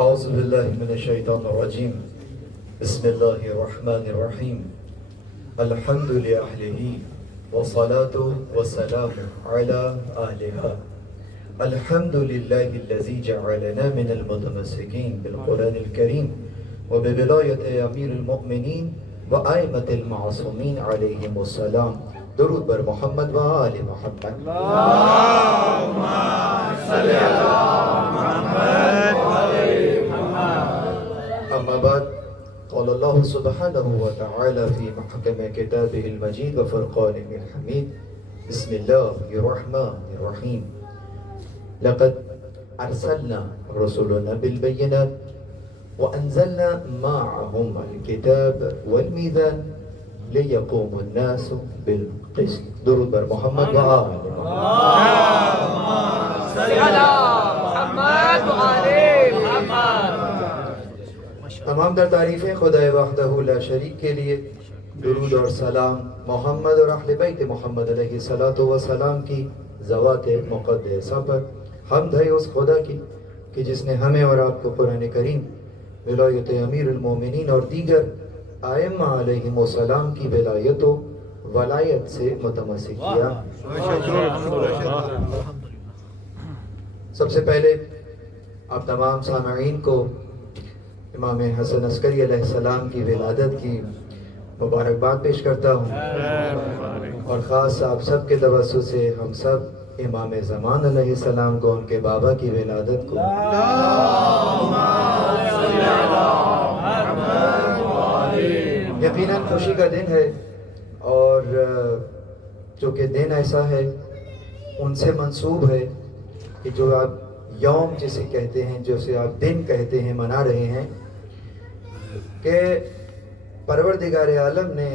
أعوذ بالله من الشيطان الرجيم بسم الله الرحمن الرحيم الحمد لأهله والصلاة والسلام على أهلها الحمد لله الذي جعلنا من المتمسكين بالقرآن الكريم وبولاية أمير المؤمنين وأئمة المعصومين عليهم السلام. درود بر محمد و آل محمد. اللهم صل على محمد وآل محمد. أما بعد قال الله سبحانه وتعالى في محكم كتابه المجيد وفرقانه الحميد بسم الله الرحمن الرحيم لقد أرسلنا رسلنا بالبينات وأنزلنا معهم الكتاب والميزان ليقوم الناس بالقسط. درود بر محمد و آل محمد. اللهم صل على محمد وآل محمد. تمام در تعریفیں خدائے وحدہ لا شریک کے لیے، درود اور سلام محمد اور اہل بیت محمد علیہ الصلوۃ والسلام کی ذوات مقدسہ پر. حمد ہے اس خدا کی کہ جس نے ہمیں اور آپ کو قرآن کریم، ولایت امیر المومنین اور دیگر ائمہ علیہم السلام کی ولایت و ولایت سے متمسک کیا. سب سے پہلے آپ تمام سامعین کو امام حسن عسکری علیہ السلام کی ولادت کی مبارکباد پیش کرتا ہوں، اور خاص آپ سب کے توسط سے ہم سب امام زمان علیہ السلام کو ان کے بابا کی ولادت کو یقیناً خوشی کا دن ہے، اور چونکہ دن ایسا ہے ان سے منسوب ہے کہ جو آپ یوم جسے کہتے ہیں، جسے آپ دن کہتے ہیں، منا رہے ہیں کہ پروردگار عالم نے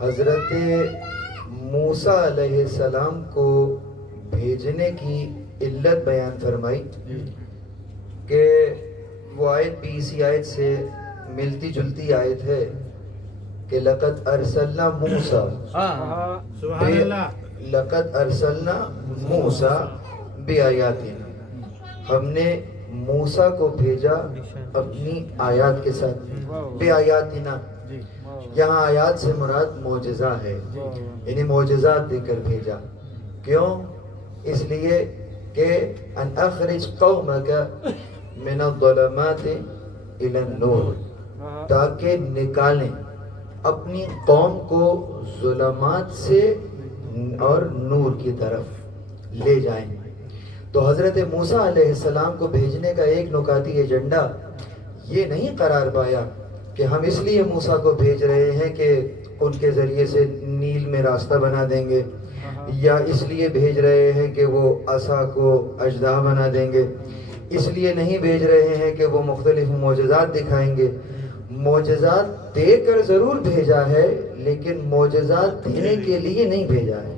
حضرت موسیٰ علیہ السلام کو بھیجنے کی علت بیان فرمائی کہ وہ آیت بھی اسی آیت سے ملتی جلتی آیت ہے کہ لقد ارسلنا موسیٰ لقد ارسلنا موسیٰ بآیاتنا، ہم نے موسیٰ کو بھیجا اپنی آیات کے ساتھ. بآیاتنا، یہاں آیات سے مراد معجزہ ہے، یعنی معجزات دے کر بھیجا. کیوں؟ اس لیے کہ ان اخرج قومک من الظلمات الى النور، تاکہ نکالیں اپنی قوم کو ظلمات سے اور نور کی طرف لے جائیں. تو حضرت موسیٰ علیہ السلام کو بھیجنے کا ایک نکاتی ایجنڈا یہ نہیں قرار پایا کہ ہم اس لیے موسیٰ کو بھیج رہے ہیں کہ ان کے ذریعے سے نیل میں راستہ بنا دیں گے، یا اس لیے بھیج رہے ہیں کہ وہ عصا کو اژدہا بنا دیں گے. اس لیے نہیں بھیج رہے ہیں کہ وہ مختلف معجزات دکھائیں گے. معجزات دے کر ضرور بھیجا ہے، لیکن معجزات دینے کے لیے نہیں بھیجا ہے.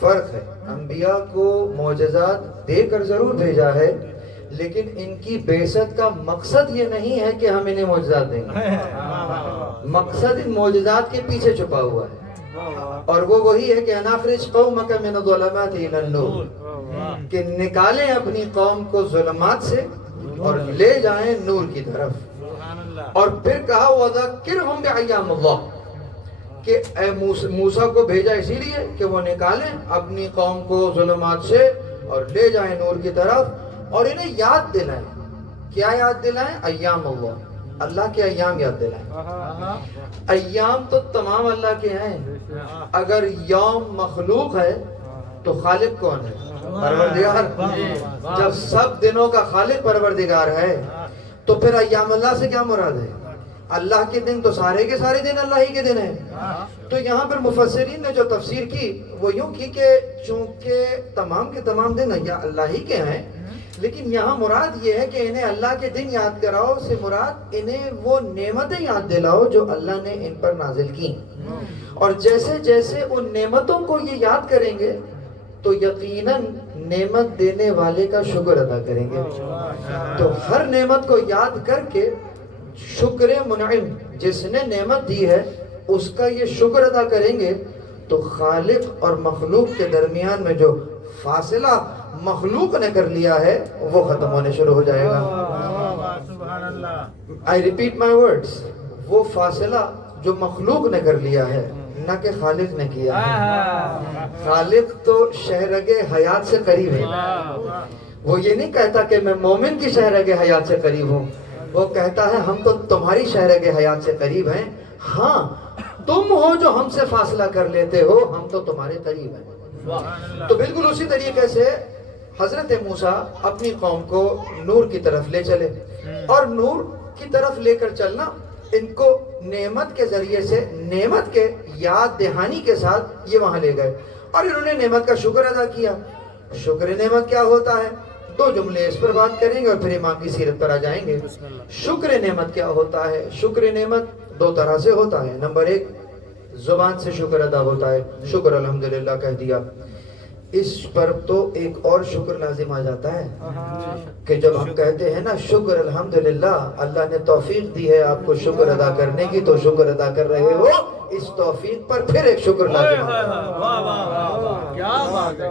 فرق ہے. انبیاء کو معجزات دے کر ضرور بھیجا ہے، لیکن ان کی بعثت کا مقصد یہ نہیں ہے کہ ہم انہیں معجزات دیں گے. مقصد ان معجزات کے پیچھے چھپا ہوا ہے، اور وہ وہی ہے کہ اناخرج قومک من الظلمات الی النور، کہ نکالیں اپنی قوم کو ظلمات سے اور لے جائیں نور کی طرف. اور پھر کہا وَذَكِّرْهُمْ بِأَيَّامِ اللَّهِ، کہ اے موسیٰ کو بھیجا اسی لیے کہ وہ نکالیں اپنی قوم کو ظلمات سے اور لے جائیں نور کی طرف، اور انہیں یاد دلائیں. کیا یاد دلائیں؟ ایام اللہ، اللہ کے ایام یاد دلائیں. ایام تو تمام اللہ کے ہیں. اگر یوم مخلوق ہے تو خالق کون ہے؟ پروردگار. جب سب دنوں کا خالق پروردگار ہے تو پھر ایام اللہ سے کیا مراد ہے؟ اللہ کے دن تو سارے کے سارے دن اللہ ہی کے دن ہیں. تو یہاں پر مفسرین نے جو تفسیر کی وہ یوں کی کہ چونکہ تمام کے تمام دن اللہ ہی کے ہیں، لیکن یہاں مراد یہ ہے کہ انہیں اللہ کے دن یاد کراؤ سے مراد انہیں وہ نعمتیں یاد دلاؤ جو اللہ نے ان پر نازل کی. اور جیسے جیسے ان نعمتوں کو یہ یاد کریں گے تو یقیناً نعمت دینے والے کا شکر ادا کریں گے. تو ہر نعمت کو یاد کر کے شکر منعم جس نے نعمت دی ہے اس کا یہ شکر ادا کریں گے تو خالق اور مخلوق کے درمیان میں جو فاصلہ مخلوق نے کر لیا ہے وہ ختم ہونے شروع ہو جائے گا. I repeat my words. وہ فاصلہ جو مخلوق نے کر لیا ہے نہ کہ خالق نے کیا ہے. خالق تو شہرگ حیات سے قریب ہے. وہ یہ نہیں کہتا کہ میں مومن کی شہرگ حیات سے قریب ہوں. وہ کہتا ہے ہم تو تمہاری شہرگ حیات سے قریب ہیں. ہاں تم ہو جو ہم سے فاصلہ کر لیتے ہو, ہم تو تمہارے قریب ہیں. تو بالکل اسی طریقے سے حضرت موسیٰ اپنی قوم کو نور کی طرف لے چلے, اور نور کی طرف لے کر چلنا ان کو نعمت کے ذریعے سے, نعمت کے یاد دہانی کے ساتھ یہ وہاں لے گئے, اور انہوں نے نعمت کا شکر ادا کیا. شکر نعمت کیا ہوتا ہے؟ 2 جملے اس پر بات کریں گے اور پھر امام کی سیرت پر آ جائیں گے. شکر نعمت کیا ہوتا ہے؟ شکر نعمت 2 طرح سے ہوتا ہے. نمبر 1, زبان سے شکر ادا ہوتا ہے, شکر الحمدللہ کہہ دیا. اس پر تو ایک اور شکر لازم آ جاتا ہے کہ جب ہم کہتے ہیں نا شکر الحمدللہ, اللہ نے توفیق دی ہے آپ کو شکر ادا کرنے کی, تو شکر ادا کر رہے ہو, اس توفیق پر پھر ایک شکر لازم آتا ہے.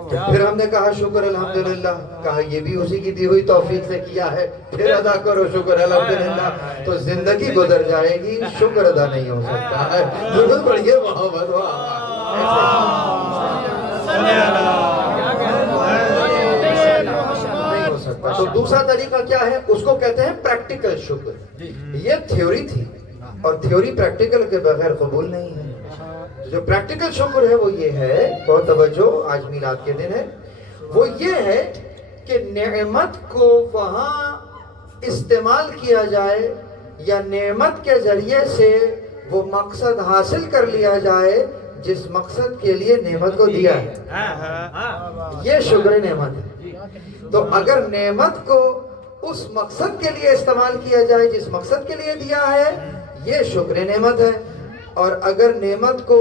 پھر ہم نے کہا شکر الحمدللہ, کہا یہ بھی اسی کی دی ہوئی توفیق سے کیا ہے, پھر ادا کرو شکر الحمدللہ. تو زندگی گزر جائے گی, شکر ادا نہیں ہو سکتا ہے. ضرور پڑھیے محمد نہیں ہو سکتا. تو دوسرا طریقہ کیا ہے؟ اس کو کہتے ہیں پریکٹیکل شکر. یہ تھیوری تھی, اور تھیوری پریکٹیکل کے بغیر قبول نہیں ہے. جو پریکٹیکل شکر ہے وہ یہ ہے, بہت توجہ, آج میلاد کے دن ہے, وہ یہ ہے کہ نعمت کو وہاں استعمال کیا جائے, یا نعمت کے ذریعے سے وہ مقصد حاصل کر لیا جائے جس مقصد کے لیے نعمت کو دیا ہے. یہ شکر نعمت ہے. تو اگر نعمت کو اس مقصد کے لیے استعمال کیا جائے جس مقصد کے لیے دیا ہے, یہ شکر نعمت ہے. اور اگر نعمت کو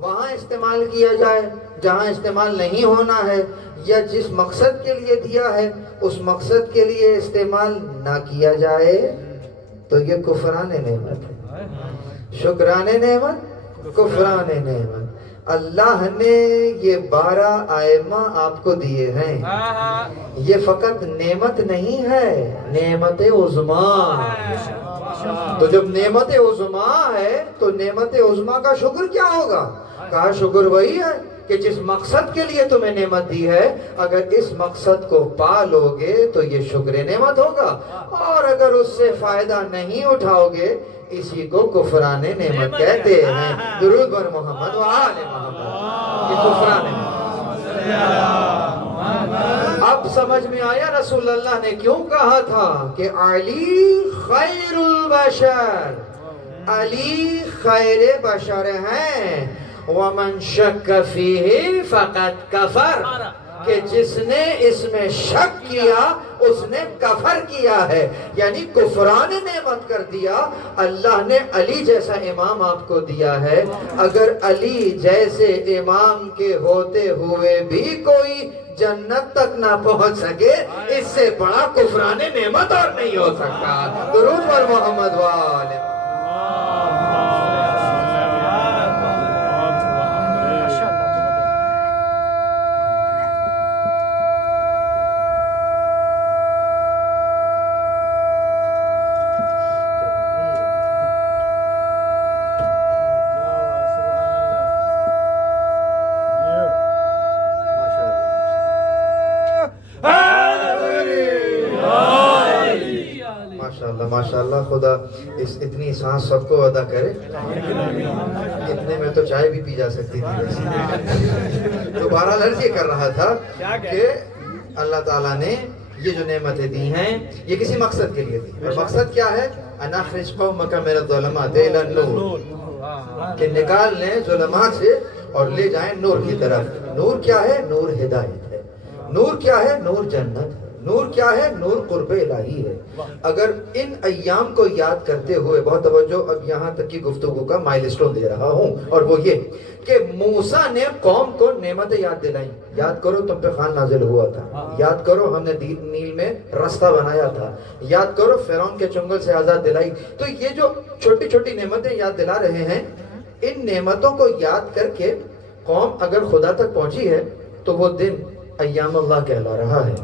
وہاں استعمال کیا جائے جہاں استعمال نہیں ہونا ہے, یا جس مقصد کے لیے دیا ہے اس مقصد کے لیے استعمال نہ کیا جائے, تو یہ کفران نعمت ہے. شکران نعمت, کفران نعمت. اللہ نے یہ 12 ائمہ آپ کو دیے ہیں. یہ فقط نعمت نہیں ہے, نعمت عظمیٰ. تو جب نعمت عظمیٰ ہے تو نعمت عظمیٰ کا شکر کیا ہوگا؟ کہا شکر وہی ہے کہ جس مقصد کے لیے تمہیں نعمت دی ہے, اگر اس مقصد کو پا لو گے تو یہ شکر نعمت ہوگا, اور اگر اس سے فائدہ نہیں اٹھاؤ گے, اسی کو کفران نعمت کہتے ہیں. درود بر محمد و آل محمد. یہ کفران نعمت. اب سمجھ میں آیا رسول اللہ نے کیوں کہا تھا کہ علی خیر البشر, علی خیر بشر ہیں. ومن شک فیہ فقد کفر, کہ جس نے اس میں شک کیا اس نے کفر کیا ہے, یعنی کفران نعمت کر دیا. اللہ نے علی جیسا امام آپ کو دیا ہے, اگر علی جیسے امام کے ہوتے ہوئے بھی کوئی جنت تک نہ پہنچ سکے, اس سے بڑا کفران نعمت اور نہیں ہو سکتا. درود بر محمد وآلہ. ماشاءاللہ, خدا اس اتنی سانس سب کو ادا کرے. اتنے میں تو چائے بھی پی جا سکتی تھی. تو بہرحال عرض یہ کر رہا تھا کہ اللہ تعالیٰ نے یہ جو نعمتیں دی ہیں یہ کسی مقصد کے لیے دی, اور مقصد کیا ہے؟ ان اخرج قومک من الظلمات الی النور, کہ نکال لیں ظلمات سے اور لے جائیں نور کی طرف. نور کیا ہے؟ نور ہدایت ہے. نور کیا ہے؟ نور جنت ہے. نور کیا ہے؟ نور قرب الہی ہے. اگر ان ایام کو یاد کرتے ہوئے, بہت توجہ, اب یہاں تک کی گفتگو کا مائل اسٹون دے رہا ہوں, اور وہ یہ کہ موسیٰ نے قوم کو نعمتیں یاد دلائیں. یاد کرو تم پہ خوان نازل ہوا تھا, یاد کرو ہم نے نیل میں رستہ بنایا تھا, یاد کرو فرعون کے چنگل سے آزاد دلائی. تو یہ جو چھوٹی چھوٹی نعمتیں یاد دلا رہے ہیں, ان نعمتوں کو یاد کر کے قوم اگر خدا تک پہنچی ہے تو وہ دن ایام اللہ کہلا رہا ہے.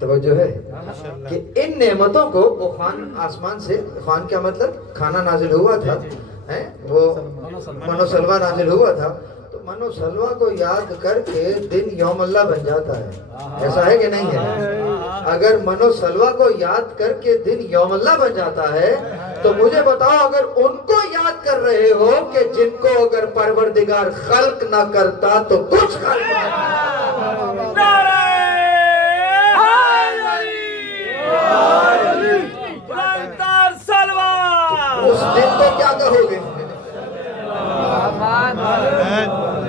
توجہ ہے کہ ان نعمتوں کو وہ خوان آسمان سے، خوان کیا مطلب کھانا نازل ہوا تھا، وہ من و سلوہ نازل ہوا تھا، تو من و سلوہ کو یاد کر کے دن یوم اللہ بن جاتا ہے. ایسا ہے کہ نہیں ہے؟ اگر من و سلوہ کو یاد کر کے دن یوم اللہ بن جاتا ہے تو مجھے بتاؤ اگر ان کو یاد کر رہے ہو کہ جن کو اگر پروردگار خلق نہ کرتا تو کچھ خلق اس دن کو کیا کہو گے؟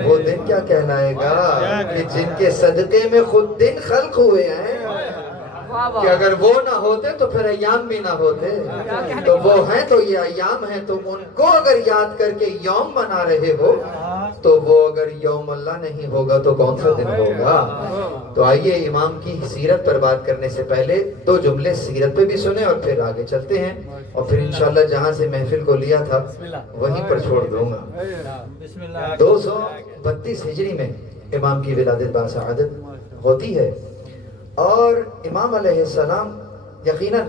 وہ دن کیا کہلائے گا کہ جن کے صدقے میں خود دن خلق ہوئے ہیں، کہ اگر وہ نہ ہوتے تو پھر ایام بھی نہ ہوتے. تو وہ ہیں تو یہ ایام ہیں، تم ان کو اگر یاد کر کے یوم بنا رہے ہو تو وہ اگر یوم اللہ نہیں ہوگا تو کون سا دن ہوگا؟ تو آئیے امام کی سیرت پر بات کرنے سے پہلے 2 جملے سیرت پہ بھی سنیں اور پھر آگے چلتے ہیں، اور پھر انشاءاللہ جہاں سے محفل کو لیا تھا وہیں پر چھوڑ دوں گا. 232 ہجری میں امام کی ولادت باسعادت ہوتی ہے، اور امام علیہ السلام یقیناً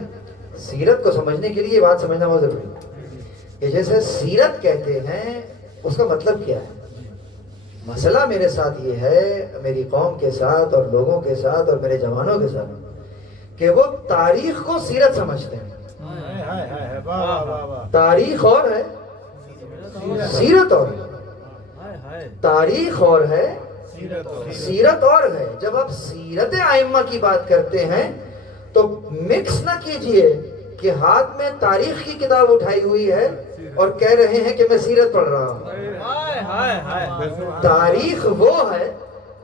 سیرت کو سمجھنے کے لیے یہ بات سمجھنا بہت ضروری ہے کہ جیسے سیرت کہتے ہیں اس کا مطلب کیا ہے. مسئلہ میرے ساتھ یہ ہے، میری قوم کے ساتھ اور لوگوں کے ساتھ اور میرے جوانوں کے ساتھ، کہ وہ تاریخ کو سیرت سمجھتے ہیں. تاریخ اور ہے، سیرت اور ہے. تاریخ اور ہے، سیرت اور ہے. جب آپ سیرت ائمہ کی بات کرتے ہیں تو مکس نہ کیجئے کہ ہاتھ میں تاریخ کی کتاب اٹھائی ہوئی ہے اور کہہ رہے ہیں کہ میں سیرت پڑھ رہا ہوں. تاریخ وہ ہے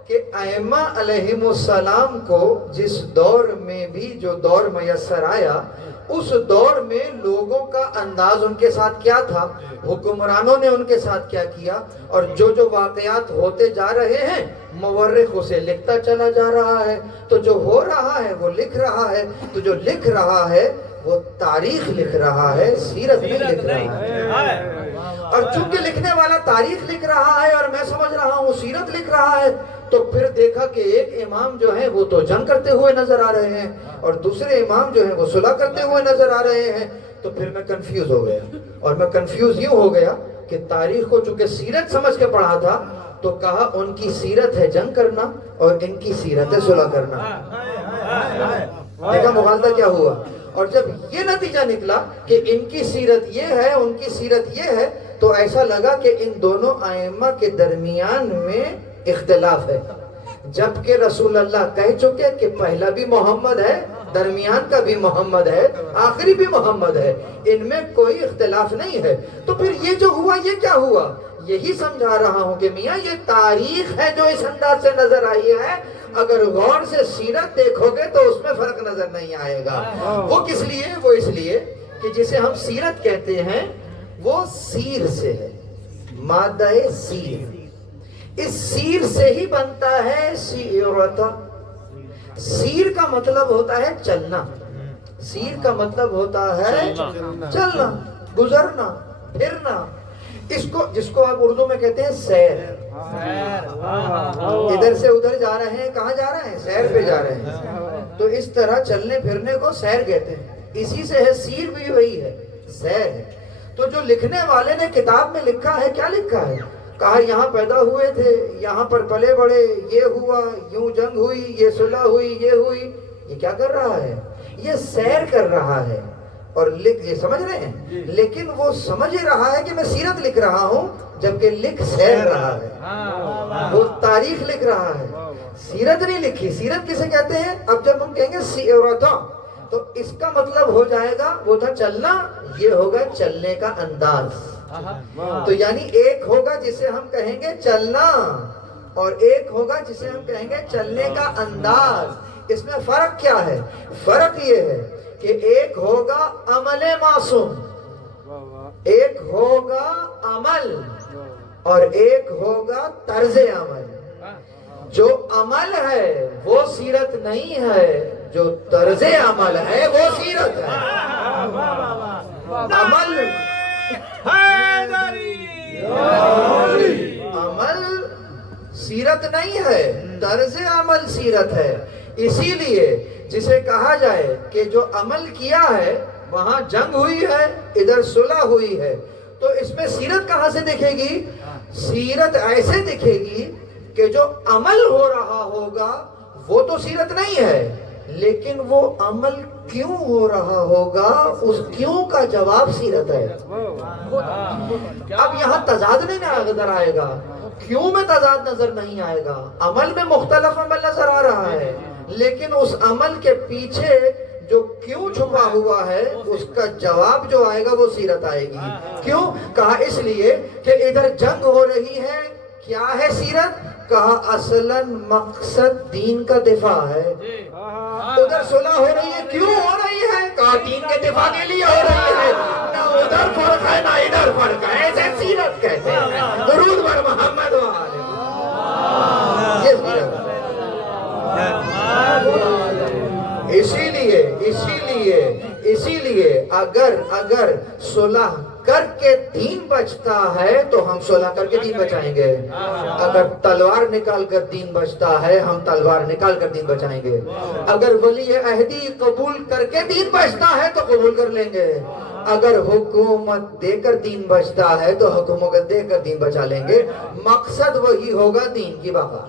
کہ ائمہ علیہم السلام کو جس دور میں بھی جو دور میسر آیا، اس دور میں لوگوں کا انداز ان کے ساتھ کیا تھا، حکمرانوں نے ان کے ساتھ کیا کیا، اور جو واقعات ہوتے جا رہے ہیں مورخ اسے لکھتا چلا جا رہا ہے. تو جو ہو رہا ہے وہ لکھ رہا ہے، تو جو لکھ رہا ہے وہ تاریخ لکھ رہا ہے، سیرت نہیں لکھ رہا ہے. اور چونکہ لکھنے والا تاریخ لکھ رہا ہے اور میں سمجھ رہا ہوں سیرت لکھ رہا ہے، تو پھر دیکھا کہ ایک امام جو ہیں وہ تو جنگ کرتے ہوئے نظر آ رہے ہیں اور دوسرے امام جو ہیں وہ صلح کرتے ہوئے نظر آ رہے ہیں. تو پھر میں کنفیوز ہو گیا، اور میں کنفیوز یوں ہو گیا کہ تاریخ کو چونکہ سیرت سمجھ کے پڑھا تھا تو کہا ان کی سیرت ہے جنگ کرنا اور ان کی سیرت ہے صلح کرنا. دیکھا مغالطہ کیا ہوا. اور جب یہ نتیجہ نکلا کہ ان کی سیرت یہ ہے ان کی سیرت یہ ہے، تو ایسا لگا کہ ان دونوں ائمہ کے درمیان میں اختلاف ہے، جبکہ رسول اللہ کہہ چکے کہ پہلا بھی محمد ہے، درمیان کا بھی محمد ہے، آخری بھی محمد ہے، ان میں کوئی اختلاف نہیں ہے. تو پھر یہ جو ہوا یہ کیا ہوا؟ یہی سمجھا رہا ہوں کہ میاں یہ تاریخ ہے جو اس انداز سے نظر آئی ہے، اگر غور سے سیرت دیکھو گے تو اس میں فرق نظر نہیں آئے گا. وہ کس لیے؟ وہ اس لیے کہ جسے ہم سیرت کہتے ہیں وہ سیر سے ہے، مادہ سیر. اس سیر سے ہی بنتا ہے سیرت. سیر کا مطلب ہوتا ہے چلنا، سیر کا مطلب ہوتا ہے چلنا، گزرنا، پھرنا. جس کو آپ اردو میں کہتے ہیں سیر. ادھر سے ادھر جا رہے ہیں، کہاں جا رہے ہیں؟ سیر پہ جا رہے ہیں. تو اس طرح چلنے پھرنے کو سیر کہتے ہیں. اسی سے ہے سیر بھی وہی ہے، سیر ہے. تو جو لکھنے والے نے کتاب میں لکھا ہے کیا لکھا ہے؟ کہا یہاں پیدا ہوئے تھے، یہاں پر پلے بڑے، یہ ہوا، یوں جنگ ہوئی، یہ صلح ہوئی، یہ ہوئی. یہ کیا کر رہا ہے؟ یہ سیر کر رہا ہے. اور لکھ، یہ سمجھ رہے ہیں، لیکن وہ سمجھ رہا ہے کہ میں سیرت لکھ رہا ہوں، جبکہ لکھ سیر رہا ہے. وہ تاریخ لکھ رہا ہے، سیرت نہیں لکھی. سیرت کسے کہتے ہیں؟ اب جب ہم کہیں گے سیرت تو اس کا مطلب ہو جائے گا وہ تھا چلنا، یہ ہوگا چلنے کا انداز. تو یعنی ایک ہوگا جسے ہم کہیں گے چلنا اور ایک ہوگا جسے ہم کہیں گے چلنے کا انداز. اس میں فرق کیا ہے؟ فرق یہ ہے کہ ایک ہوگا عمل معصوم، ایک ہوگا عمل، اور ایک ہوگا طرز عمل. جو عمل ہے وہ سیرت نہیں ہے، جو طرز عمل ہے وہ سیرت ہے. عمل سیرت نہیں ہے، طرز عمل سیرت ہے. اسی لیے جسے کہا جائے کہ جو عمل کیا ہے وہاں جنگ ہوئی ہے، ادھر صلح ہوئی ہے، تو اس میں سیرت کہاں سے دکھے گی؟ سیرت ایسے دکھے گی کہ جو عمل ہو رہا ہوگا وہ تو سیرت نہیں ہے، لیکن وہ عمل کیوں ہو رہا ہوگا، اس کیوں کا جواب سیرت ہے. اب یہاں تضاد نہیں نظر آئے گا، کیوں میں تضاد نظر نہیں آئے گا. عمل میں مختلف عمل نظر آ رہا ہے، لیکن اس عمل کے پیچھے جو کیوں چھپا ہوا ہے اس کا جواب جو آئے گا وہ سیرت آئے گی. کیوں کہا؟ اس لیے کہ ادھر جنگ ہو رہی ہے. کیا ہے سیرت؟ کہا اصلاً مقصد دین کا دفاع ہے. ادھر صلح ہو رہی ہے، کیوں ہو رہی ہے؟ کہا دین کے دفاع کے لیے ہو رہی ہے. نہ ادھر فرق ہے نہ ادھر فرق ہے، ایسے سیرت کہتے ہیں. درود بر محمد و آلہ. یہ سیرت ہے. اسی لیے اگر صلح کر کے دین بچتا ہے تو ہم صلح کر کے دین بچائیں گے. اگر تلوار نکال کر دین بچتا ہے ہم تلوار نکال کر دین بچائیں گے. اگر ولی عہدی قبول کر کے دین بچتا ہے تو قبول کر لیں گے. اگر حکومت دے کر دین بچتا ہے تو حکومت دے کر دین بچا لیں گے. مقصد وہی ہوگا دین کی بقا.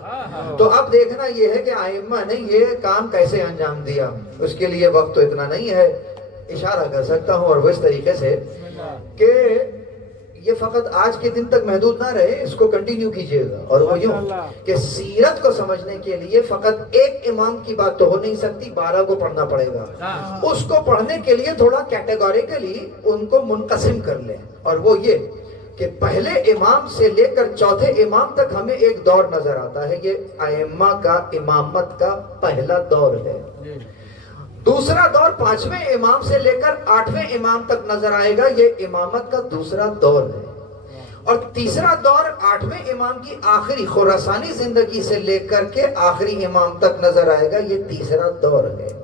تو اب دیکھنا یہ ہے کہ ائمہ نے یہ کام کیسے انجام دیا. اس کے لیے وقت تو اتنا نہیں ہے، اشارہ کر سکتا ہوں اور وہ اس طریقے سے کہ یہ فقط آج کے دن تک محدود نہ رہے، اس کو کنٹینیو کیجئے گا. اور وہ یوں کہ سیرت کو سمجھنے کے لیے فقط ایک امام کی بات تو ہو نہیں سکتی، 12 کو پڑھنا پڑے گا. اس کو پڑھنے کے لیے تھوڑا کیٹیگوریکلی ان کو منقسم کر لیں. اور وہ یہ کہ پہلے امام سے لے کر چوتھے امام تک ہمیں ایک دور نظر آتا ہے. یہ ائمہ کا امامت کا پہلا دور ہے. دوسرا دور 5ویں امام سے لے کر 8ویں امام تک نظر آئے گا، یہ امامت کا دوسرا دور ہے. اور تیسرا دور 8ویں امام کی آخری خراسانی زندگی سے لے کر کے آخری امام تک نظر آئے گا، یہ تیسرا دور ہے.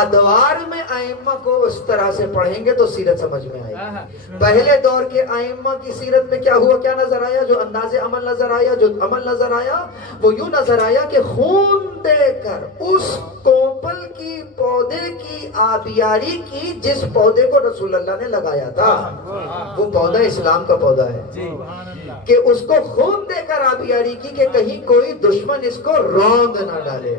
ادوار میں ائمہ کو اس طرح سے پڑھیں گے تو سیرت سمجھ میں آئے گی. پہلے دور کے ائمہ کی سیرت میں کیا ہوا، کیا نظر آیا؟ جو انداز عمل نظر آیا، جو عمل نظر آیا وہ یوں نظر آیا کہ خون دے کر اس کوپل کی پودے کی آبیاری کی جس پودے کو رسول اللہ نے لگایا تھا. وہ پودا اسلام کا پودا ہے کہ اس کو خون دے کر آبیاری کی کہ کہیں کوئی دشمن اس کو روند نہ ڈالے.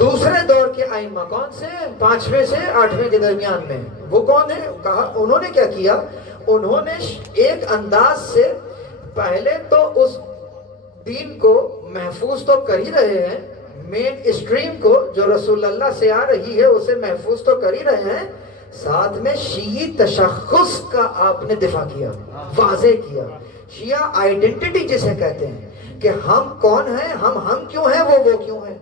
دوسرے دور کے ائمہ کون سے؟ 5ویں سے 8ویں کے درمیان میں. وہ کون ہے؟ کہا انہوں نے کیا کیا، انہوں نے ایک انداز سے پہلے تو اس دین کو محفوظ تو کر ہی رہے ہیں، مین اسٹریم کو جو رسول اللہ سے آ رہی ہے اسے محفوظ تو کر ہی رہے ہیں، ساتھ میں شیعی تشخص کا آپ نے دفاع کیا، واضح کیا. شیعہ آئیڈینٹی جسے کہتے ہیں کہ ہم کون ہیں، ہم کیوں ہیں، وہ کیوں ہیں،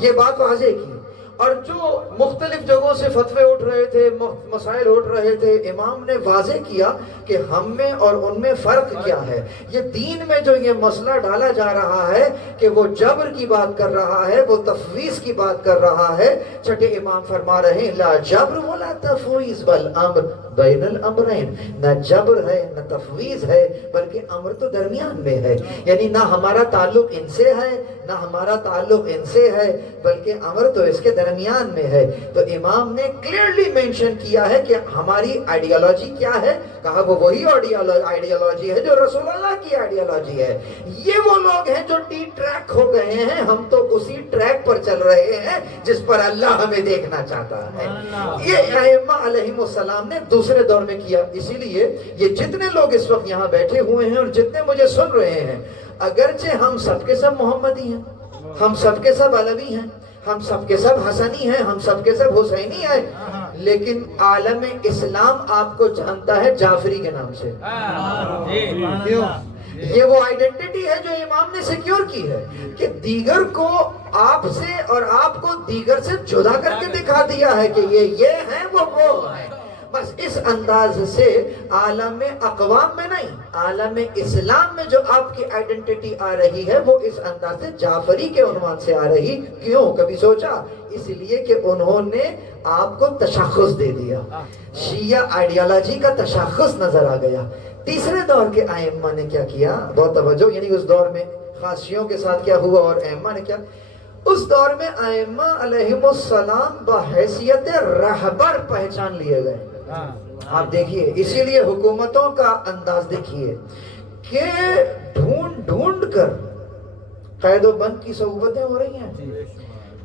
یہ بات واضح کی. اور جو مختلف جگہوں سے فتوے اٹھ رہے تھے، مسائل اٹھ رہے تھے، امام نے واضح کیا کہ ہم میں اور ان میں فرق کیا ہے. یہ دین میں جو یہ مسئلہ ڈالا جا رہا ہے کہ وہ جبر کی بات کر رہا ہے، وہ تفویض کی بات کر رہا ہے. چھٹے امام فرما رہے ہیں لا جبر ولا تفویض بل امر بین الامرین. نہ جبر ہے نہ تفویض ہے، بلکہ امر تو درمیان میں ہے. یعنی نہ ہمارا تعلق ان سے ہے نہ ہمارا تعلق ان سے ہے، بلکہ امر تو اس کے درمیان میں ہے. تو امام نے کلیئرلی مینشن کیا ہے کہ ہماری آئیڈیالوجی کیا ہے. کہا وہ وہی آئیڈیالوجی ہے جو رسول اللہ کی آئیڈیالوجی ہے. یہ وہ لوگ ہیں جو ٹی ٹریک ہو گئے ہیں، ہم تو اسی ٹریک پر چل رہے ہیں جس پر اللہ ہمیں دیکھنا چاہتا ہے. یہ ائمہ علیہم السلام نے دوسرے دور میں کیا. اسی لیے یہ جتنے لوگ اس وقت یہاں بیٹھے ہوئے ہیں اور جتنے مجھے سن رہے ہیں، اگرچہ ہم سب کے سب محمدی ہیں، ہم سب کے سب علوی ہیں، ہم سب کے سب حسنی ہیں، ہم سب کے سب حسینی ہیں، لیکن عالم اسلام آپ کو جانتا ہے جعفری کے نام سے. یہ وہ آئیڈینٹی ہے جو امام نے سیکیور کی ہے کہ دیگر کو آپ سے اور آپ کو دیگر سے جدا کر کے دکھا دیا ہے کہ یہ ہیں وہ ہیں. بس اس انداز سے عالم اقوام میں نہیں، عالم اسلام میں جو آپ کی آئیڈینٹی آ رہی ہے وہ اس انداز سے جعفری کے عنوان سے آ رہی. کیوں کبھی سوچا؟ اس لیے کہ انہوں نے آپ کو تشخص دے دیا، شیعہ آئیڈیالوجی کا تشخص نظر آ گیا. تیسرے دور کے ائمہ نے کیا کیا؟ بہت توجہ. یعنی اس دور میں خاصیوں کے ساتھ کیا ہوا اور ائمہ نے کیا. اس دور میں ائمہ علیہم السلام بحیثیت رہبر پہچان لیے گئے. آپ دیکھیے اسی لیے حکومتوں کا انداز دیکھیے کہ ڈھونڈ کر قید و بند کی صعوبتیں ہو رہی ہیں.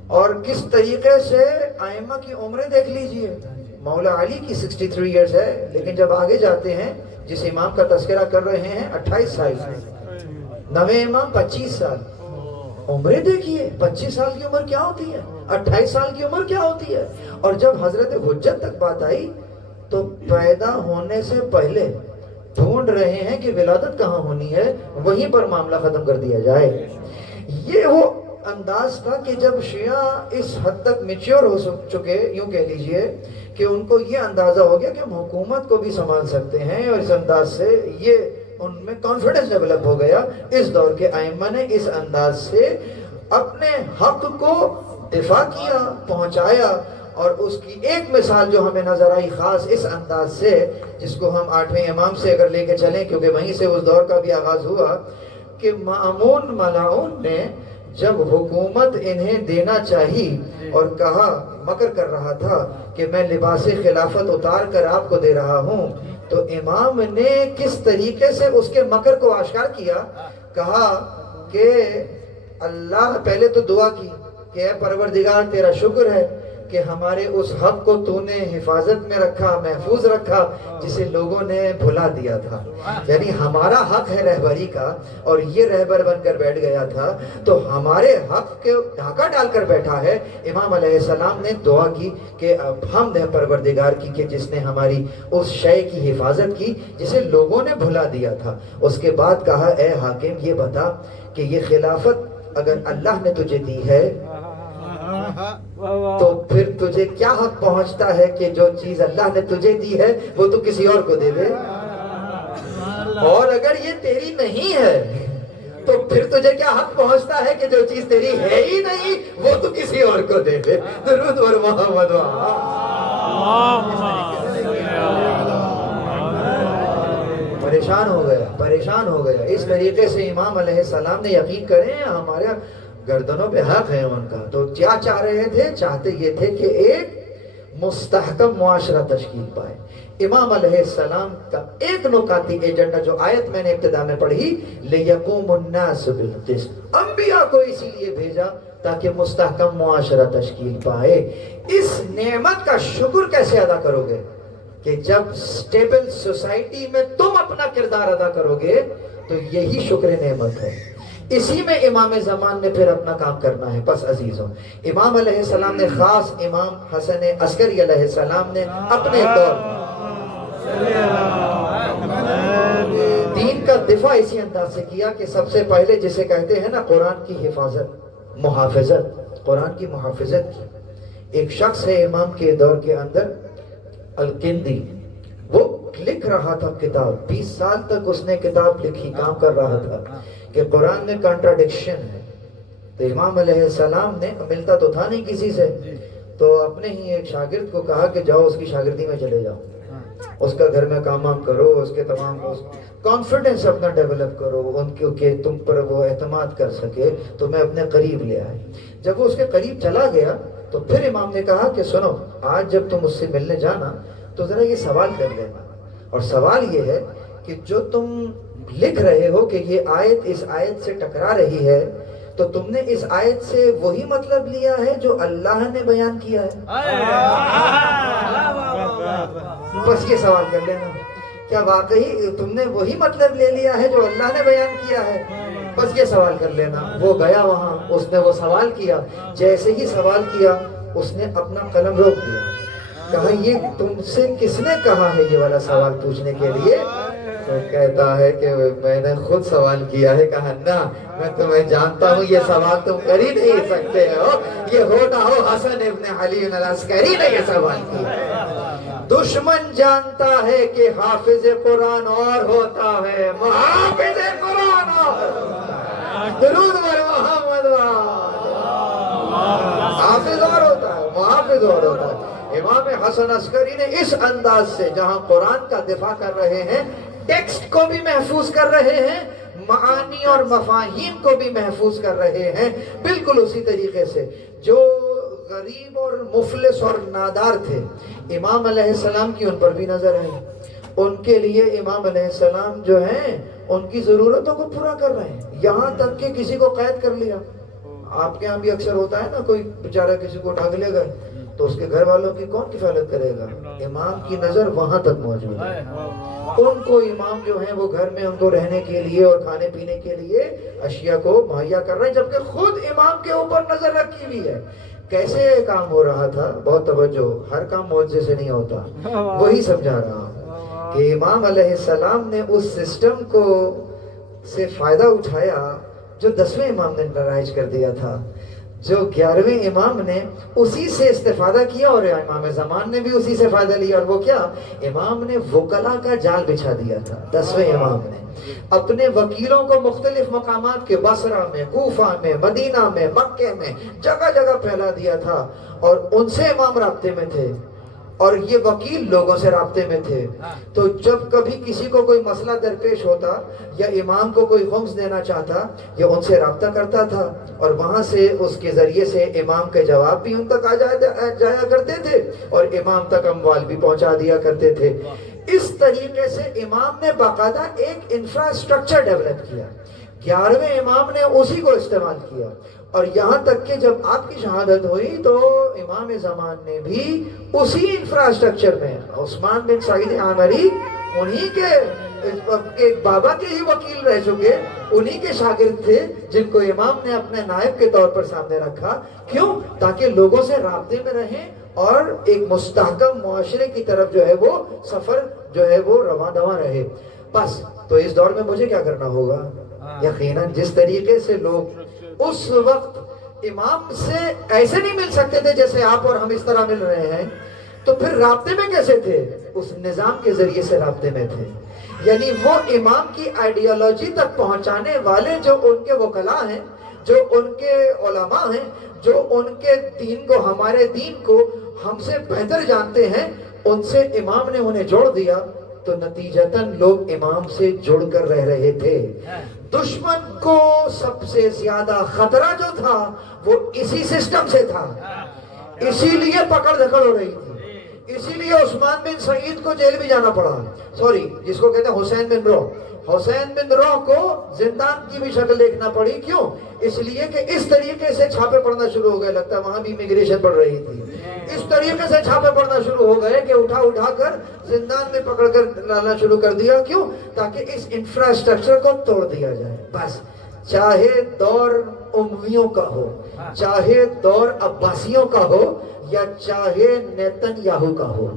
اور کس طریقے سے ائمہ کی عمریں دیکھ لیجئے. مولا علی کی 63 ایئرز ہے لیکن جب آگے جاتے ہیں جس امام کا تذکرہ کر رہے ہیں 28 سال نویں امام 25 سال. عمریں دیکھیے 25 سال کی عمر کیا ہوتی ہے, 28 سال کی عمر کیا ہوتی ہے. اور جب حضرت حجت تک بات آئی تو پیدا ہونے سے پہلے ڈھونڈ رہے ہیں کہ ولادت کہاں ہونی ہے, وہیں پر معاملہ ختم کر دیا جائے. یہ وہ انداز تھا کہ جب شیعہ اس حد تک میچور ہو چکے, یوں کہہ لیجئے کہ ان کو یہ اندازہ ہو گیا کہ ہم حکومت کو بھی سنبھال سکتے ہیں, اور اس انداز سے یہ ان میں کانفیڈنس ڈیولپ ہو گیا. اس دور کے ائمہ نے اس انداز سے اپنے حق کو دفاع کیا, پہنچایا. اور اس کی ایک مثال جو ہمیں نظر آئی خاص اس انداز سے, جس کو ہم 8ویں امام سے اگر لے کے چلیں کیونکہ وہیں سے اس دور کا بھی آغاز ہوا, کہ مأمون ملعون نے جب حکومت انہیں دینا چاہی اور کہا, مکر کر رہا تھا کہ میں لباس خلافت اتار کر آپ کو دے رہا ہوں, تو امام نے کس طریقے سے اس کے مکر کو آشکار کیا. کہا کہ اللہ, پہلے تو دعا کی کہ اے پروردگار تیرا شکر ہے کہ ہمارے اس حق کو تو نے حفاظت میں رکھا, محفوظ رکھا, جسے لوگوں نے بھلا دیا تھا. یعنی ہمارا حق ہے رہبری کا اور یہ رہبر بن کر بیٹھ گیا تھا, تو ہمارے حق کے ڈھاکہ ڈال کر بیٹھا ہے. امام علیہ السلام نے دعا کی کہ اب حمد ہے پروردگار کی کہ جس نے ہماری اس شے کی حفاظت کی جسے لوگوں نے بھلا دیا تھا. اس کے بعد کہا اے حاکم یہ بتا کہ یہ خلافت اگر اللہ نے تجھے دی ہے تو پھر تجھے کیا حق پہنچتا ہے کہ جو چیز اللہ نے تجھے دی ہے وہ تو کسی اور کو دے دے, اور اگر یہ تیری نہیں ہے تو پھر تجھے کیا حق پہنچتا ہے کہ جو چیز تیری ہے ہی نہیں وہ تو کسی اور کو دے دے. درود اور محمد پریشان ہو گیا. اس طریقے سے امام علیہ السلام نے, یقین کریں ہمارے گردنوں پہ حق ہے ان کا, تو کیا چاہ رہے تھے, چاہتے یہ تھے کہ ایک مستحکم معاشرہ تشکیل پائے. امام علیہ السلام کا ایک نکاتی ایجنڈا جو آیت میں نے ابتدا میں پڑھی, لِيَقُومُ النَّاسُ بِالْقِسْطِ, انبیاء کو اسی لیے بھیجا تاکہ مستحکم معاشرہ تشکیل پائے. اس نعمت کا شکر کیسے ادا کرو گے کہ جب سٹیبل سوسائٹی میں تم اپنا کردار ادا کرو گے, تو یہی شکر نعمت ہے. اسی میں امام زمان نے پھر اپنا کام کرنا ہے. پس عزیزوں, امام علیہ السلام نے خاص امام حسن عسکری علیہ السلام نے اپنے دور دین کا دفاع اسی انداز سے کیا کہ سب سے پہلے جسے کہتے ہیں نا قرآن کی حفاظت, محافظت, قرآن کی محافظت کی. ایک شخص ہے امام کے دور کے اندر, الکندی, وہ لکھ رہا تھا کتاب, 20 سال تک اس نے کتاب لکھی, کام کر رہا تھا کہ قرآن میں کنٹراڈکشن ہے. تو امام علیہ السلام نے, ملتا تو تھا نہیں کسی سے, تو اپنے ہی ایک شاگرد کو کہا کہ جاؤ اس کی شاگردی میں چلے جاؤ, اس کا گھر میں کام کرو, اس کے تمام کانفیڈنس اپنا ڈیولپ کرو ان کو کہ تم پر وہ اعتماد کر سکے. تو میں اپنے قریب لے آئے. جب وہ اس کے قریب چلا گیا تو پھر امام نے کہا کہ سنو, آج جب تم اس سے ملنے جانا تو ذرا یہ سوال کر لینا, اور سوال یہ ہے کہ جو تم لکھ رہے ہو کہ یہ آیت اس آیت سے ٹکرا رہی ہے, تو تم نے اس آیت سے وہی مطلب لیا ہے جو اللہ نے بیان کیا ہے؟ بس یہ سوال کر لینا, کیا واقعی تم نے وہی مطلب لے لیا ہے جو اللہ نے بیان کیا ہے؟ بس یہ سوال کر لینا. وہ گیا وہاں, اس نے وہ سوال کیا, جیسے ہی سوال کیا اس نے اپنا قلم روک دیا, کہا یہ تم سے کس نے کہا ہے یہ والا سوال پوچھنے کے لیے؟ تو کہتا ہے کہ میں نے خود سوال کیا ہے. کہا نا, میں تمہیں جانتا ہوں, یہ سوال تم کر ہی نہیں سکتے ہو, یہ ہو نہ ہو حسن ابن علی العسکری نے یہ سوال کیا. دشمن جانتا ہے کہ حافظ قرآن اور ہوتا ہے, محافظ قرآن اور ہوتا ہے. درود بر محمد. حافظ اور ہوتا ہے, محافظ اور ہوتا ہے. امام حسن عسکری نے اس انداز سے جہاں قرآن کا دفاع کر رہے ہیں, ٹیکسٹ کو بھی محفوظ کر رہے ہیں، معانی اور مفاہیم کو بھی محفوظ کر رہے ہیں، بالکل اسی طریقے سے جو غریب اور مفلس اور نادار تھے، امام علیہ السلام کی ان پر بھی نظر آئی، ان کے لیے امام علیہ السلام جو ہیں ان کی ضرورتوں کو پورا کر رہے ہیں، یہاں تک کہ کسی کو قید کر لیا۔ آپ کے ہاں بھی اکثر ہوتا ہے نا، کوئی بیچارہ کسی کو اٹھا کے لے گئے تو اس کے گھر والوں کی کون کفالت کرے گا؟ امام کی نظر وہاں تک موجود ہے، ان کو امام جو ہیں وہ گھر میں ان کو رہنے کے لیے اور کھانے پینے کے لیے اشیاء کو مہیا کر رہے ہیں، جبکہ خود امام کے اوپر نظر رکھی ہوئی ہے۔ کیسے کام ہو رہا تھا؟ بہت توجہ، ہر کام معجزے سے نہیں ہوتا، وہی سمجھا رہا ہوں کہ امام علیہ السلام نے اس سسٹم کو سے فائدہ اٹھایا جو 10ویں امام نے رائج کر دیا تھا، جو 11ویں امام نے اسی سے استفادہ کیا، اور امام زمان نے بھی اسی سے فائدہ لیا، اور وہ کیا؟ امام نے وکلا کا جال بچھا دیا تھا۔ 10ویں امام نے اپنے وکیلوں کو مختلف مقامات کے بصرہ میں، کوفہ میں، مدینہ میں، مکہ میں جگہ جگہ پھیلا دیا تھا، اور ان سے امام رابطے میں تھے اور یہ وکیل لوگوں سے رابطے میں تھے۔ تو جب کبھی کسی کو کوئی مسئلہ درپیش ہوتا یا امام کو کوئی خمس دینا چاہتا، یہ ان سے رابطہ کرتا تھا، اور وہاں سے اس کے ذریعے سے امام کے جواب بھی ان تک جایا کرتے تھے، اور امام تک اموال بھی پہنچا دیا کرتے تھے۔ اس طریقے سے امام نے باقاعدہ ایک انفراسٹرکچر ڈیولپ کیا، 11ویں امام نے اسی کو استعمال کیا، اور یہاں تک کہ جب آپ کی شہادت ہوئی تو امام زمان نے بھی اسی انفراسٹرکچر میں، عثمان بن سعید عامری انہی کے بابا کے ہی وکیل رہ چکے، انہی کے شاگرد تھے جن کو امام نے اپنے نائب کے طور پر سامنے رکھا۔ کیوں؟ تاکہ لوگوں سے رابطے میں رہیں اور ایک مستحکم معاشرے کی طرف جو ہے وہ سفر جو ہے وہ رواں دواں رہے۔ بس تو اس دور میں مجھے کیا کرنا ہوگا؟ یقیناً جس طریقے سے لوگ اس وقت امام سے ایسے نہیں مل سکتے تھے جیسے آپ اور ہم اس طرح مل رہے ہیں، تو پھر رابطے میں کیسے تھے؟ اس نظام کے ذریعے سے رابطے میں تھے، یعنی وہ امام کی آئیڈیالوجی تک پہنچانے والے جو ان کے وکلاء ہیں، جو ان کے علماء ہیں، جو ان کے دین کو، ہمارے دین کو ہم سے بہتر جانتے ہیں، ان سے امام نے انہیں جوڑ دیا، تو نتیجتاً لوگ امام سے جڑ کر رہ رہے تھے۔ دشمن کو سب سے زیادہ خطرہ جو تھا وہ اسی سسٹم سے تھا، اسی لیے پکڑ دھکڑ ہو رہی تھی، اسی لیے عثمان بن سعید کو جیل بھی جانا پڑا، سوری جس کو کہتے ہیں حسین بن روح، حسین بن روح کو زندان کی بھی شکل دیکھنا پڑی۔ کیوں؟ اس لیے کہ اس طریقے سے چھاپے پڑنا شروع ہو گئے، لگتا ہے وہاں بھی امیگریشن پڑ رہی تھی، اس طریقے سے چھاپے پڑنا شروع ہو گئے کہ اٹھا کر زندان میں پکڑ کر لانا شروع کر دیا۔ کیوں؟ تاکہ اس انفراسٹرکچر کو توڑ دیا جائے۔ بس چاہے دور امویوں کا ہو، چاہے دور عباسیوں کا ہو، یا چاہے نیتن یاہو کا ہو،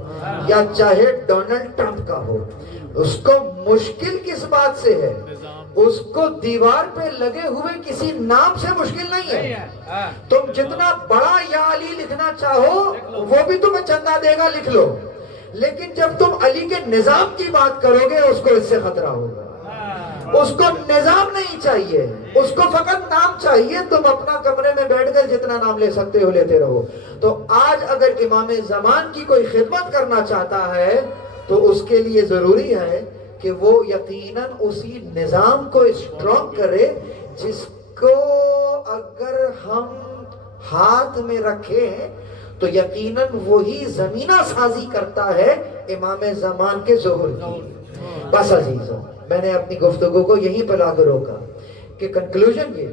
یا چاہے ڈونلڈ ٹرمپ کا ہو، اس کو مشکل کس بات سے ہے؟ اس کو دیوار پہ لگے ہوئے کسی نام سے مشکل نہیں ہے۔ تم جتنا بڑا یا علی لکھنا چاہو وہ بھی تمہیں چندہ دے گا، لکھ لو، لیکن جب تم علی کے نظام کی بات کرو گے اس کو اس سے خطرہ ہوگا۔ اس کو نظام نہیں چاہیے، اس کو فقط نام چاہیے، تم اپنا کمرے میں بیٹھ کر جتنا نام لے سکتے ہو لیتے رہو۔ تو آج اگر امام زمان کی کوئی خدمت کرنا چاہتا ہے تو اس کے لیے ضروری ہے کہ وہ یقیناً اسی نظام کو اسٹرانگ کرے جس کو اگر ہم ہاتھ میں رکھیں تو یقیناً وہی زمینہ سازی کرتا ہے امام زمان کے ظہور کی۔ بس عزیزوں، میں نے اپنی گفتگو کو یہیں پر لا کر روکا کہ کنکلوژن یہ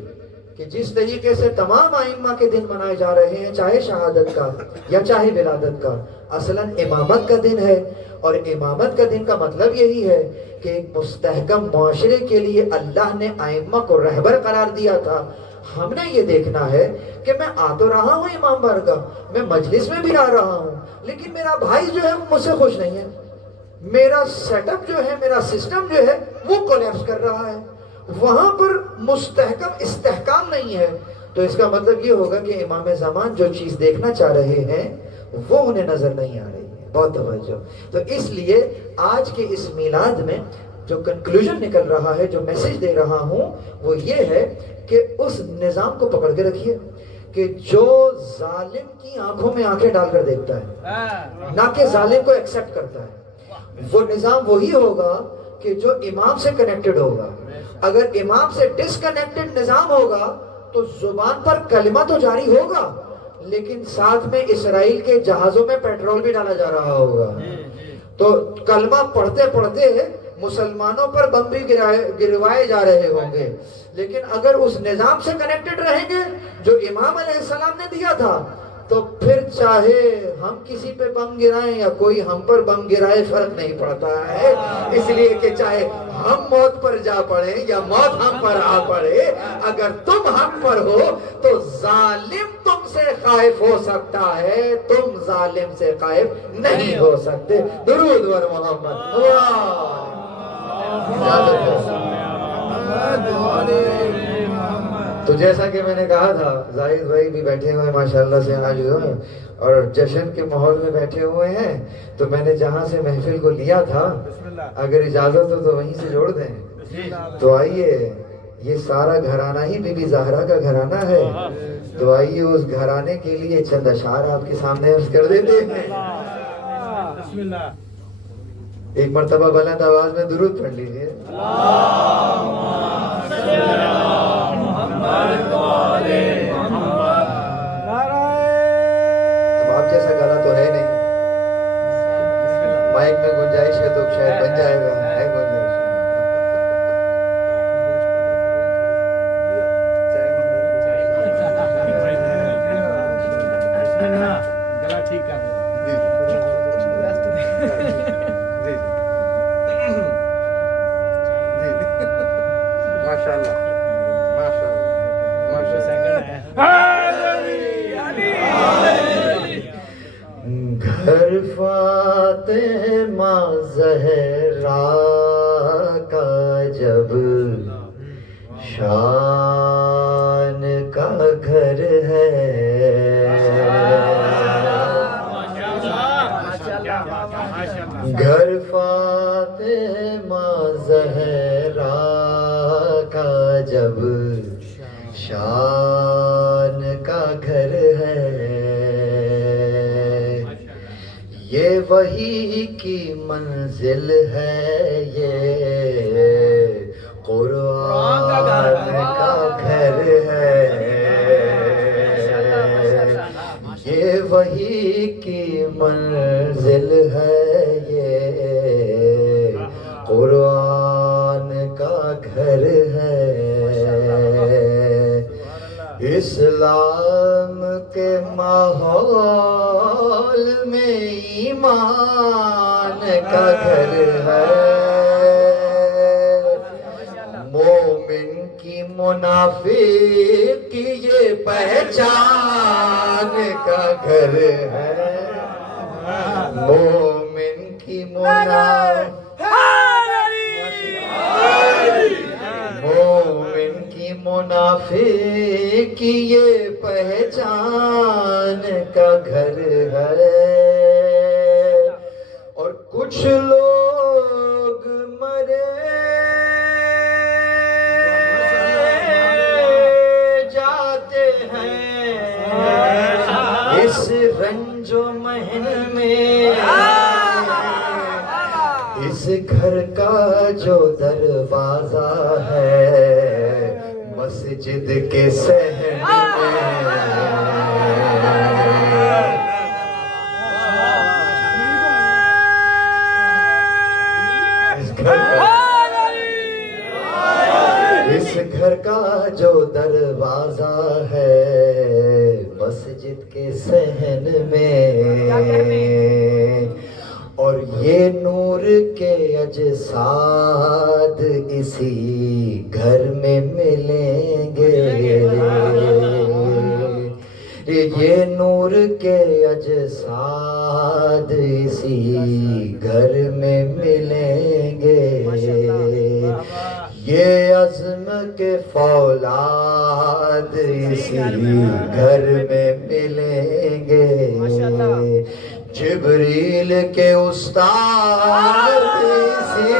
کہ جس طریقے سے تمام ائمہ کے دن منائے جا رہے ہیں، چاہے شہادت کا یا چاہے ولادت کا، اصلاً امامت کا دن ہے، اور امامت کا دن کا مطلب یہی ہے کہ ایک مستحکم معاشرے کے لیے اللہ نے ائمہ کو رہبر قرار دیا تھا۔ ہم نے یہ دیکھنا ہے کہ میں آ تو رہا ہوں امام بارگاہ، میں مجلس میں بھی آ رہا ہوں، لیکن میرا بھائی جو ہے مجھ سے خوش نہیں ہے، میرا سیٹ اپ جو ہے، میرا سسٹم جو ہے وہ کولیپس کر رہا ہے، وہاں پر مستحکم استحکام نہیں ہے۔ تو اس کا مطلب یہ ہوگا کہ امام زمان جو چیز دیکھنا چاہ رہے ہیں وہ انہیں نظر نہیں آ رہی ہے۔ بہت توجہ۔ تو اس لیے آج کے اس میلاد میں جو کنکلوژن نکل رہا ہے، جو میسج دے رہا ہوں وہ یہ ہے کہ اس نظام کو پکڑ کے رکھیے کہ جو ظالم کی آنکھوں میں آنکھیں ڈال کر دیکھتا ہے، نہ کہ ظالم کو ایکسپٹ کرتا ہے۔ وہ نظام وہی ہوگا کہ جو امام سے کنیکٹڈ ہوگا. اگر امام سے ڈسکنیکٹڈ نظام ہوگا تو زبان پر کلمہ تو جاری ہوگا لیکن ساتھ میں اسرائیل کے جہازوں میں پیٹرول بھی ڈالا جا رہا ہوگا. تو کلمہ پڑھتے پڑھتے مسلمانوں پر بم بھی گروائے جا رہے ہوں گے. لیکن اگر اس نظام سے کنیکٹڈ رہیں گے جو امام علیہ السلام نے دیا تھا تو پھر چاہے ہم کسی پہ بم گرائیں یا کوئی ہم پر بم گرائے فرق نہیں پڑتا ہے. اس لیے کہ چاہے ہم موت پر جا پڑیں یا موت ہم پر آ پڑے، اگر تم ہم پر ہو تو ظالم تم سے خائف ہو سکتا ہے، تم ظالم سے خائف نہیں ہو سکتے. درود ور محمد. تو جیسا کہ میں نے کہا تھا زاہد بھائی بھی بیٹھے ہوئے ماشاءاللہ سے آج اور جشن کے ماحول میں بیٹھے ہوئے ہیں. تو میں نے جہاں سے محفل کو لیا تھا اگر اجازت ہو تو وہیں سے جوڑ دیں. تو آئیے، یہ سارا گھرانہ ہی بی بی زہرا کا گھرانہ ہے. تو آئیے اس گھرانے کے لیے چند اشعار آپ کے سامنے عرض کر دیتے ہیں. ایک مرتبہ بلند آواز میں درود پڑھ لیجیے. اب آپ جیسا گانا تو ہے نہیں، مائک میں گنجائش ہے تو شاید بن جائے گا. ہے گنجائش؟ گھر فاطمہ زہرا کا جب شان کا گھر ہے، گھر فاطمہ زہرا کا جب شان کا گھر ہے، یہ وحی کی منزل ہے، یہ قرآن کا گھر ہے، یہ وحی کی منزل ہے، یہ قرآن کا گھر ہے. اسلام کے ماحول میں ایمان کا گھر ہے، مومن کی منافق کی یہ پہچان کا گھر ہے، مومن کی مومن کی منافق کی یہ پہچان کا گھر ہے. اور کچھ لوگ مرے جاتے ہیں اس رنج و محن میں، اس گھر کا جو دروازہ ہے مسجد کے صحن میں، اس گھر کا جو دروازہ ہے مسجد کے صحن میں، اور یہ نور کے اجساد اسی گھر میں ملیں گے، یہ نور کے اجساد اسی گھر میں ملیں گے، یہ عزم کے فولاد اسی گھر میں ملیں گے، جبریل کے استاد اسی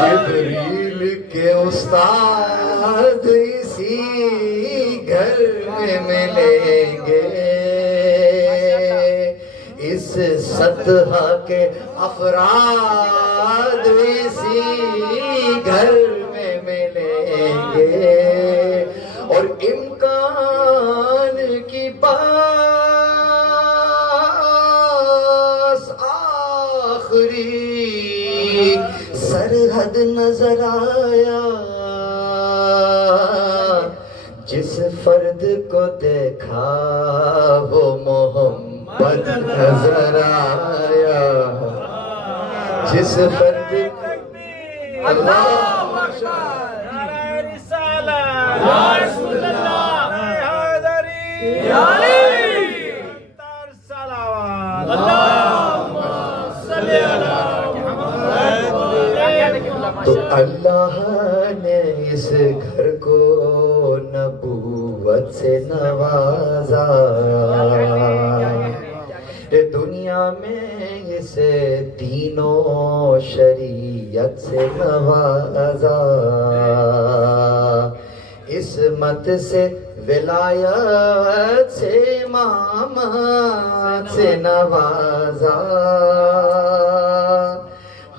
جبریل کے استاد اسی گھر میں ملیں گے، اس اس سطح کے افراد اسی گھر میں ملیں گے اور امکان کی باس آخری سرحد نظر آیا جس فرد کو دیکھا وہ محمد نظر آیا جس فرد اللہ تو اللہ نے اس گھر کو نبوت سے نوازا دنیا میں اسے تینوں شریعت سے نوازا عصمت سے ولایت سے امامت سے نوازا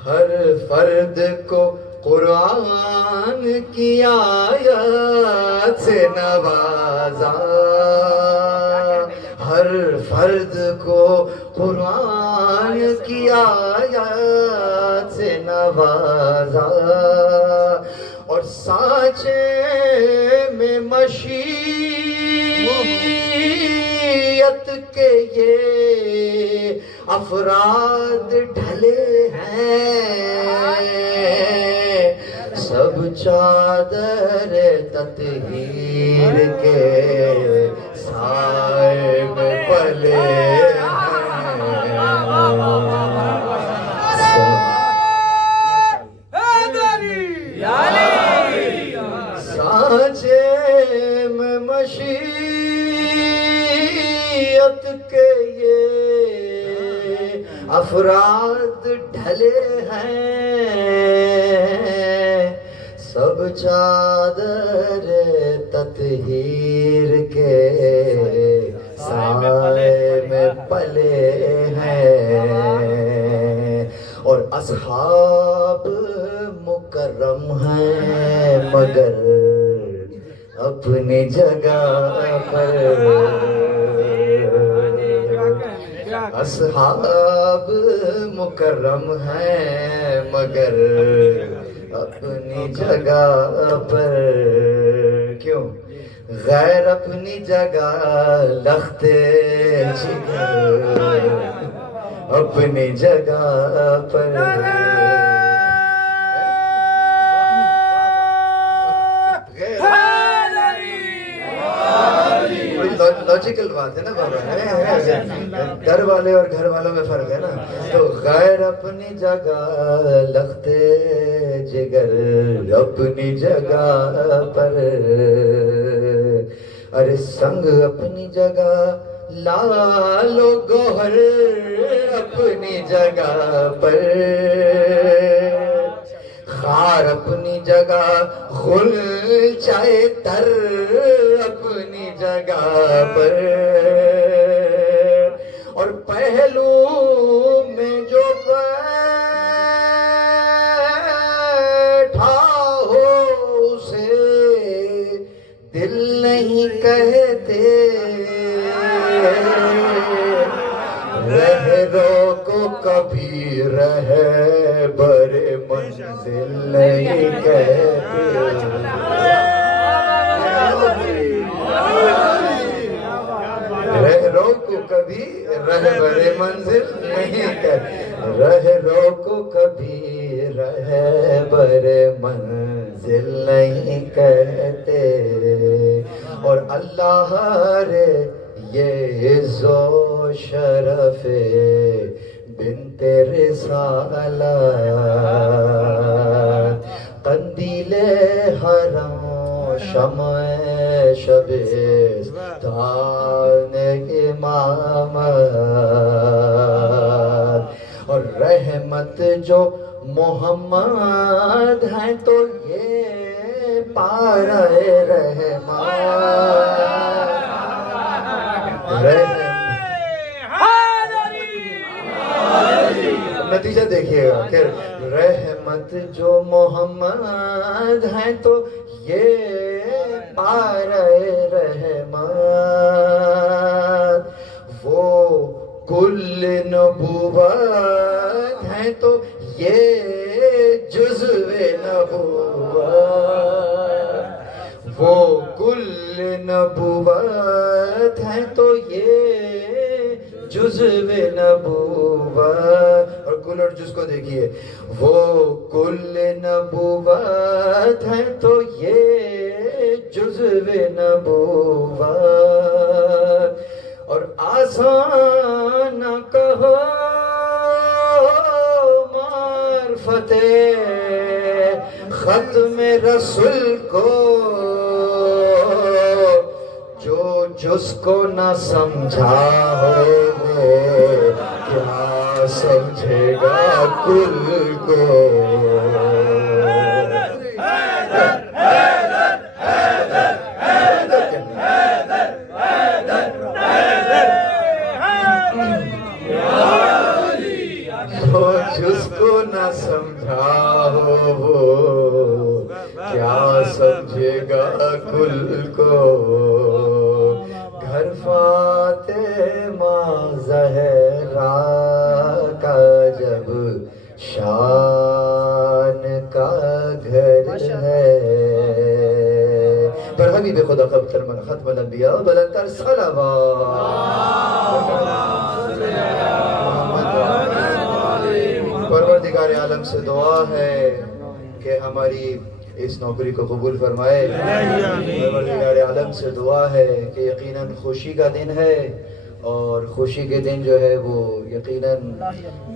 ہر فرد کو قرآن کی آیات سے نوازا ہر فرد کو قرآن کی آیات سے نوازا اور سانچے میں مشیت کے یہ افراد ڈھلے ہیں سب چادر تطہیر کے سائے میں پلے سانچے میں مشیت کے یہ افراد ڈھلے ہیں سب چادر تطہیر کے سائے میں پلے ہیں اور اصحاب مکرم ہیں مگر اپنی جگہ پر اصحاب مکرم ہیں مگر اپنی جگہ پر کیوں غیر اپنی جگہ لختے جگر اپنی جگہ پر لاجیکل بات ہے نا بابا گھر والے اور گھر والوں میں فرق ہے نا تو غیر اپنی جگہ لختے جگر اپنی جگہ پر ارے سنگ اپنی جگہ لال و گوہر اپنی جگہ پر خار اپنی جگہ خل چائے تر اپنی جگہ پر اور پہلو میں جو بیٹھا ہو اسے دل نہیں کہتے رہبروں کو کبھی رہبر منزل نہیں کہتے رہبروں کو کبھی رہبر منزل نہیں کہتے رہبروں کو کبھی رہبر منزل نہیں کہتے اور اللہ رے یہ عز و شرف بنت رسالت قندیل حرم شمع شبستان امامت اور رحمت جو محمد ہیں تو یہ پارہ رحمت نتیجہ دیکھیے گا کہ رحمت جو محمد ہے تو یہ پارے رحمت، وہ کل نبوت ہے تو یہ جزو نبوت، وہ کل نبوت ہے تو یہ جزو نبوت، اور کل اور جز کو دیکھیے، وہ کل نبوت ہے تو یہ جزو نبوت، اور آسان نہ کہو معرفت ختم رسول کو، جو جز کو نہ سمجھا ہو وہ کیا سمجھے گا کل کو۔ جو جز کو نہ سمجھا ہو وہ کیا سمجھے گا کل کو۔ گھر فاطمہ زہرا کا جب شان کا گھر ہے، پر حبیب خدا قبطر من ختم الانبیاء بلندر صلوات۔ پروردگار عالم سے دعا ہے کہ ہماری اس نوکری کو قبول فرمائے۔ پروردگار عالم سے دعا ہے کہ یقیناً خوشی کا دن ہے، اور خوشی کے دن جو ہے وہ یقیناً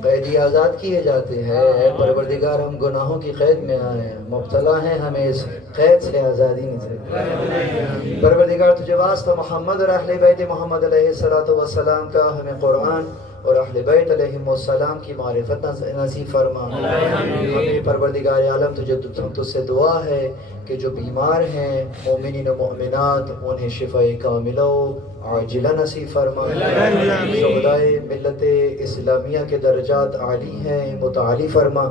قیدی آزاد کیے جاتے ہیں۔ اے پروردگار ہم گناہوں کی قید میں آئے ہیں، مبتلا ہیں، ہمیں اس قید سے آزادی نہیں دے۔ پروردگار تجھے واسطہ محمد اور اہل بیت محمد علیہ السلام کا ہمیں قرآن اور اہل بیت علیہم السلام کی معرفت نصیب فرما۔ ہمیں پروردگار عالم تجھ سے دعا ہے کہ جو بیمار ہیں مومنین و مومنات انہیں شفاء کاملہ و عاجلہ نصیب فرما۔ شہدائے ملت اسلامیہ کے درجات عالی ہیں، متعالی فرما۔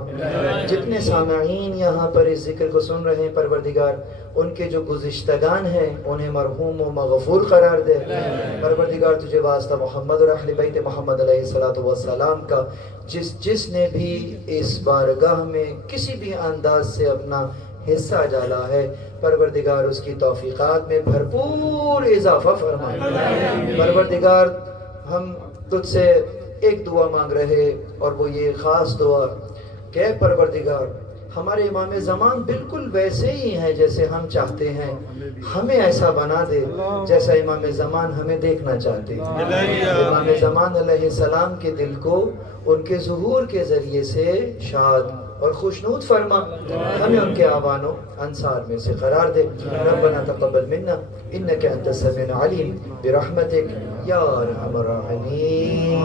جتنے سامعین یہاں پر اس ذکر کو سن رہے ہیں پروردگار، ان کے جو گزشتگان ہیں انہیں مرحوم و مغفور قرار دے۔ پروردگار تجھے واسطہ محمد اور اہل بیت محمد علیہ السلام کا جس نے بھی اس بارگاہ میں کسی بھی انداز سے اپنا حصہ ڈالا ہے، پروردگار اس کی توفیقات میں بھرپور اضافہ فرما۔ پروردگار ہم تجھ سے ایک دعا مانگ رہے، اور وہ یہ خاص دعا کہ اے پروردگار ہمارے امام زمان بالکل ویسے ہی ہیں جیسے ہم چاہتے ہیں، ہمیں ایسا بنا دے جیسا امام زمان ہمیں دیکھنا چاہتے ہیں۔ امام زمان علیہ السلام کے دل کو ان کے ظہور کے ذریعے سے شاد اور خوشنود فرما، ہمیں ان کے آبان و انصار میں سے قرار دے۔ ربنا تقبل منا انک انت السمیع العلیم برحمتک یا ارحم الراحمین۔